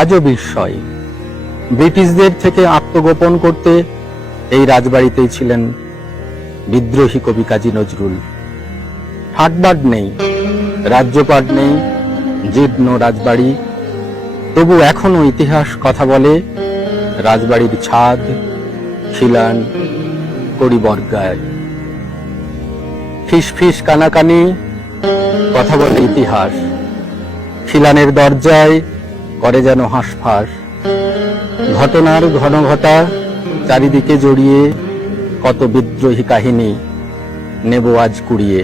আজও বিস্ময়। ব্রিটিশদের থেকে আত্মগোপন করতে এই রাজবাড়িতেই ছিলেন বিদ্রোহী কবি কাজী নজরুল। ঠাটবাট নেই, রাজ্যপাট নেই, জীর্ণ রাজবাড়ি, তবু এখনো ইতিহাস কথা বলে। রাজবাড়ির ছাদ, খিলান, কড়িবর্গায় ফিস ফিস কানাকানি, কথা বলে ইতিহাস। খিলানের দরজায় করে যেন হাঁসফাঁস। ঘটনার ঘন ঘটা চারিদিকে জড়িয়ে, কত বিদ্রোহী কাহিনী নেব আজ কুড়িয়ে।